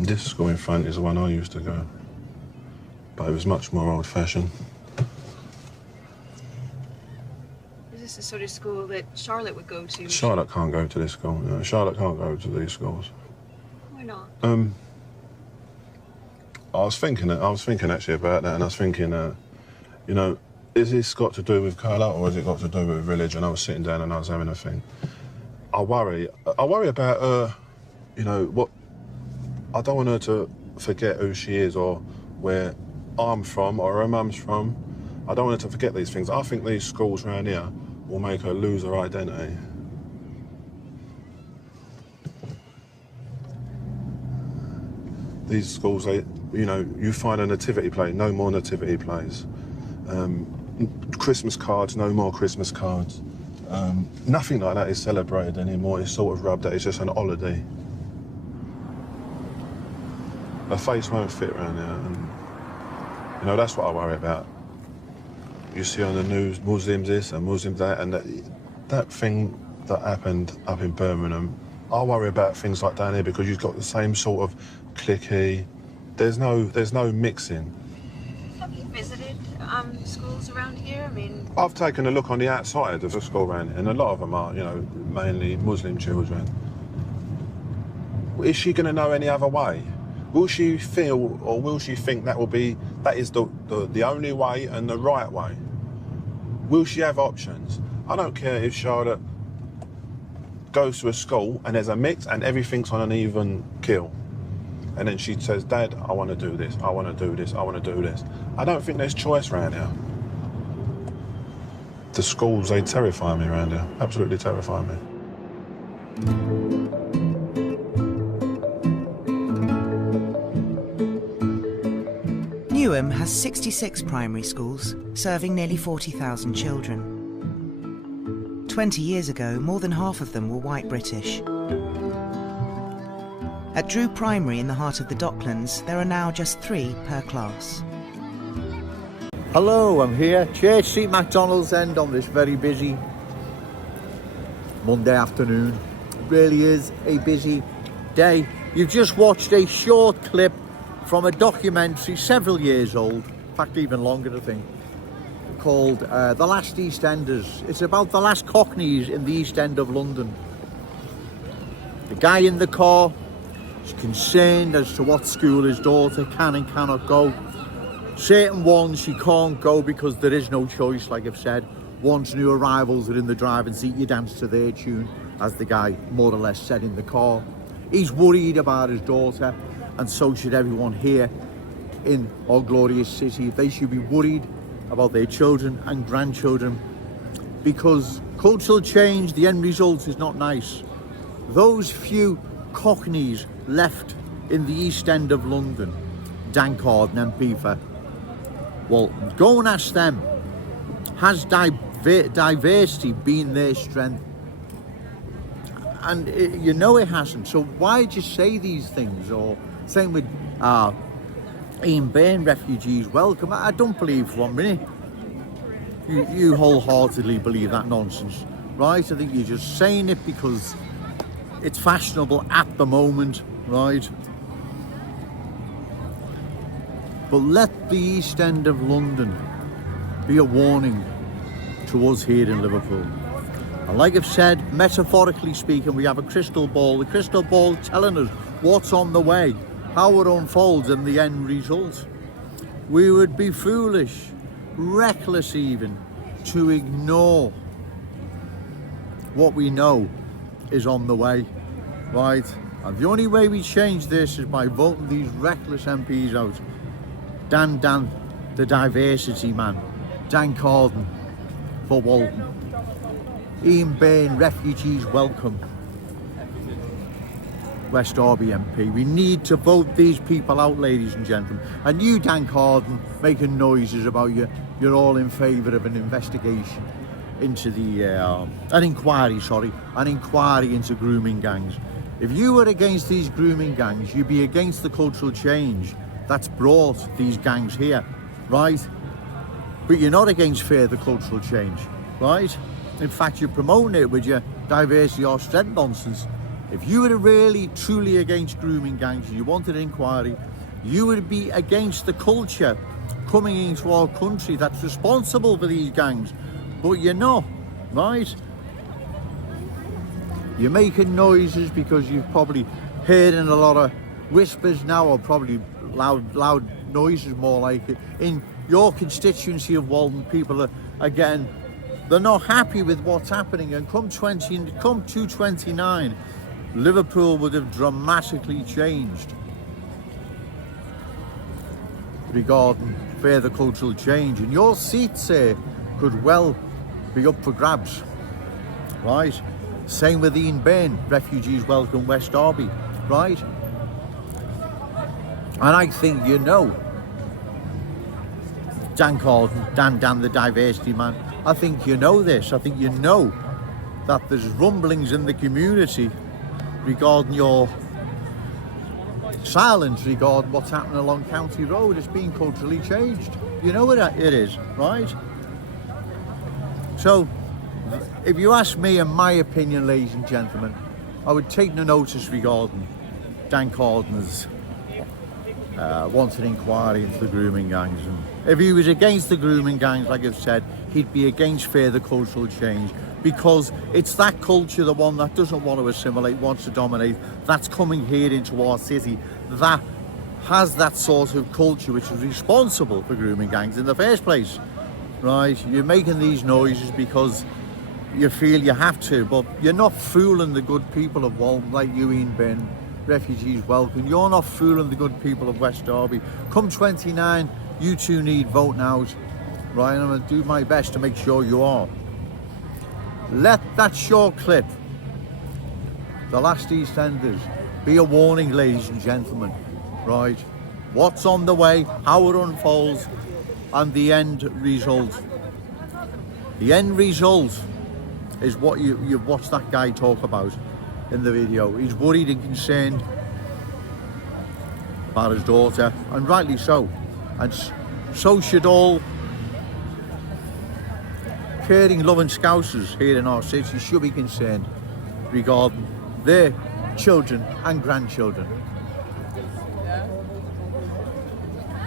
And this school in front is the one I used to go, but it was much more old-fashioned. Is this the sort of school that Charlotte would go to? Charlotte can't go to this school. No, Charlotte can't go to these schools. Why not? I was thinking actually about that, and I was thinking, you know, is this got to do with colour or has it got to do with religion? I was sitting down and I was having a think. I worry about you know, what. I don't want her to forget who she is or where I'm from or her mum's from. I don't want her to forget these things. I think these schools around here will make her lose her identity. These schools, you know, you find a nativity play, no more nativity plays. Christmas cards, no more Christmas cards. Nothing like that is celebrated anymore. It's sort of rubbed that it's just an holiday. Her face won't fit around here, and you know, that's what I worry about. You see on the news, Muslims this and Muslims that, and that thing that happened up in Birmingham, I worry about things like down here because you've got the same sort of cliquey. There's no mixing. Have you visited schools around here? I mean, I've taken a look on the outside of the school around here, and a lot of them are, you know, mainly Muslim children. Is she going to know any other way? Will she feel, or will she think that is the only way and the right way? Will she have options? I don't care if Charlotte goes to a school and there's a mix and everything's on an even keel. And then she says, Dad, I want to do this, I want to do this, I want to do this. I don't think there's choice around here. The schools, they terrify me around here, absolutely terrify me. Newham has 66 primary schools, serving nearly 40,000 children. 20 years ago, more than half of them were white British. At Drew Primary in the heart of the Docklands, there are now just 3 per class. Hello, I'm here, Church Street, McDonald's End, on this very busy Monday afternoon. It really is a busy day. You've just watched a short clip from a documentary several years old, in fact even longer I think, called The Last EastEnders. It's about the last Cockneys in the East End of London. The guy in the car is concerned as to what school his daughter can and cannot go. Certain ones she can't go because there is no choice, like I've said. Once new arrivals are in the driving seat, you dance to their tune, as the guy more or less said in the car. He's worried about his daughter, and so should everyone here in our glorious city. They should be worried about their children and grandchildren, because cultural change, the end result is not nice. Those few Cockneys left in the East End of London, Dan Carden and Beaver, well, go and ask them, has diversity been their strength? And you know it hasn't, so why did you say these things? Or same with Ian Byrne, refugees welcome. I don't believe for 1 minute you wholeheartedly believe that nonsense, right? I think you're just saying it because it's fashionable at the moment, right? But let the East End of London be a warning to us here in Liverpool. And like I've said, metaphorically speaking, we have a crystal ball. The crystal ball telling us what's on the way, how it unfolds, and the end result. We would be foolish, reckless even, to ignore what we know is on the way, right? And the only way we change this is by voting these reckless MPs out. Dan, the diversity man. Dan Carden for Walton. Ian Byrne, refugees welcome. West Derby MP. We need to vote these people out, ladies and gentlemen. And you, Dan Carden, making noises about you're all in favour of an investigation into an inquiry into grooming gangs. If you were against these grooming gangs, you'd be against the cultural change that's brought these gangs here, right? But you're not against further cultural change, right? In fact, you're promoting it with your diversity or strength nonsense. If you were really truly against grooming gangs and you wanted an inquiry, you would be against the culture coming into our country that's responsible for these gangs. But you're not, right? You're making noises because you've probably heard in a lot of whispers now, or probably loud noises more like it. In your constituency of Walton, people are, again, they're not happy with what's happening, and come 229, Liverpool would have dramatically changed regarding further cultural change, and your seats here could well be up for grabs, right? Same with Ian Byrne, Refugees Welcome West Derby, right? And I think you know Dan Carden, Dan the diversity man, I think you know this. I think you know that there's rumblings in the community regarding your silence regarding what's happening along County Road. It's being culturally changed. You know what it is, right? So, if you ask me, in my opinion, ladies and gentlemen, I would take no notice regarding Dan Carden's wanted inquiry into the grooming gangs. And if he was against the grooming gangs, like I've said, he'd be against further cultural change, because it's that culture, the one that doesn't want to assimilate, wants to dominate, that's coming here into our city, that has that sort of culture which is responsible for grooming gangs in the first place, right? You're making these noises because you feel you have to, but you're not fooling the good people of Walton, like you, Ian Byrne, Refugees Welcome. You're not fooling the good people of West Derby. Come 29, you two need voting out, right? And I'm going to do my best to make sure you are. Let that short clip, the last EastEnders, be a warning, ladies and gentlemen, right? What's on the way, how it unfolds, and the end result. The end result is what you've watched that guy talk about in the video. He's worried and concerned about his daughter, and rightly so. And so should all caring, loving Scousers here in our city should be concerned regarding their children and grandchildren.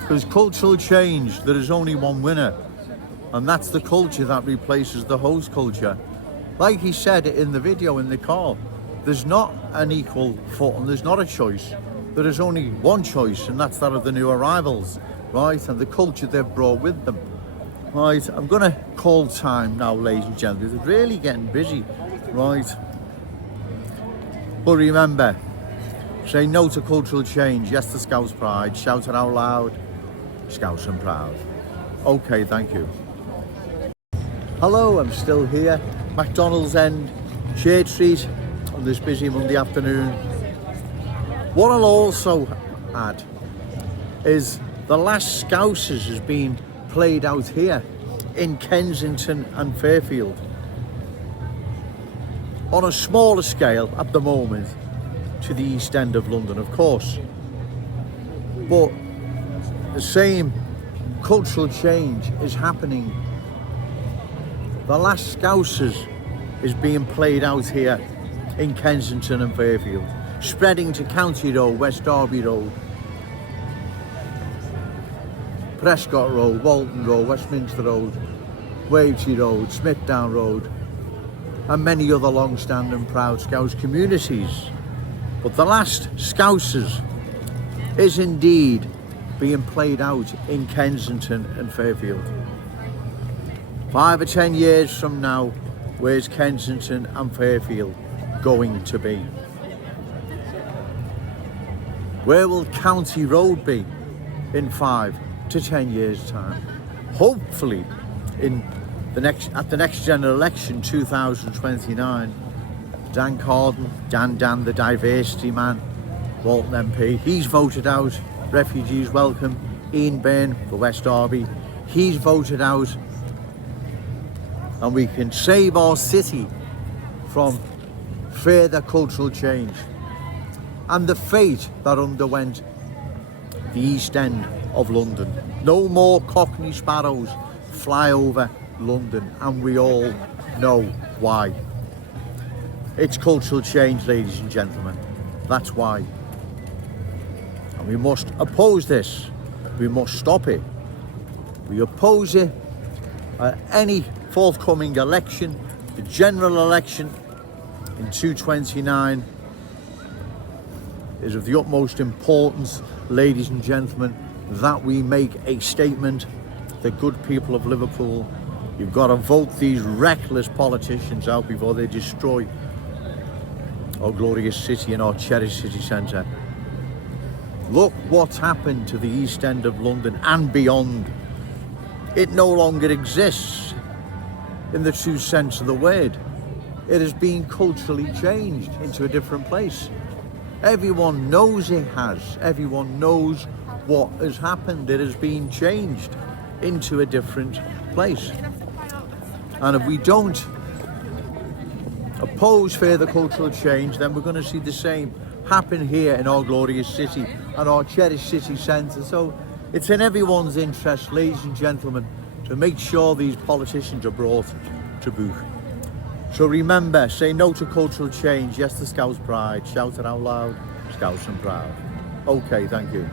Because cultural change, there is only one winner, and that's the culture that replaces the host culture. Like he said in the video in the car, there's not an equal foot and there's not a choice. There is only one choice, and that's that of the new arrivals, right? And the culture they've brought with them. Right, I'm going to call time now, ladies and gentlemen. It's really getting busy, right? But remember, say no to cultural change, yes to Scouse pride, shout it out loud, Scouse and proud. Okay, thank you. Hello, I'm still here, McDonald's End, Shade Street, on this busy Monday afternoon. What I'll also add is the last Scousers has been played out here in Kensington and Fairfield on a smaller scale at the moment to the East End of London, of course, but the same cultural change is happening. The last Scousers is being played out here in Kensington and Fairfield, spreading to County Road, West Derby Road, Prescott Road, Walton Road, Westminster Road, Wavertree Road, Smithdown Road, and many other long-standing proud Scouse communities. But the last Scousers is indeed being played out in Kensington and Fairfield. 5 or 10 years from now, where's Kensington and Fairfield going to be? Where will County Road be in 5 to 10 years' time? Hopefully, at the next general election, 2029, Dan Carden, Dan the diversity man, Walton MP, he's voted out. Refugees Welcome, Ian Byrne for West Derby, he's voted out, and we can save our city from further cultural change and the fate that underwent the East End of London. No more Cockney sparrows fly over London, and we all know why. It's cultural change, ladies and gentlemen. That's why. And we must oppose this. We must stop it. We oppose it at any forthcoming election. The general election in 229 is of the utmost importance, ladies and gentlemen, that we make a statement. The good people of Liverpool, you've got to vote these reckless politicians out before they destroy our glorious city and our cherished city centre. Look what's happened to the East End of London and beyond. It no longer exists in the true sense of the word. It has been culturally changed into a different place. Everyone knows it has. Everyone knows what has happened. It has been changed into a different place. And if we don't oppose further cultural change, then we're going to see the same happen here in our glorious city and our cherished city centre. So it's in everyone's interest, ladies and gentlemen, to make sure these politicians are brought to book. So remember, say no to cultural change, yes to Scouse pride, shout it out loud, Scouse and proud. Okay, thank you.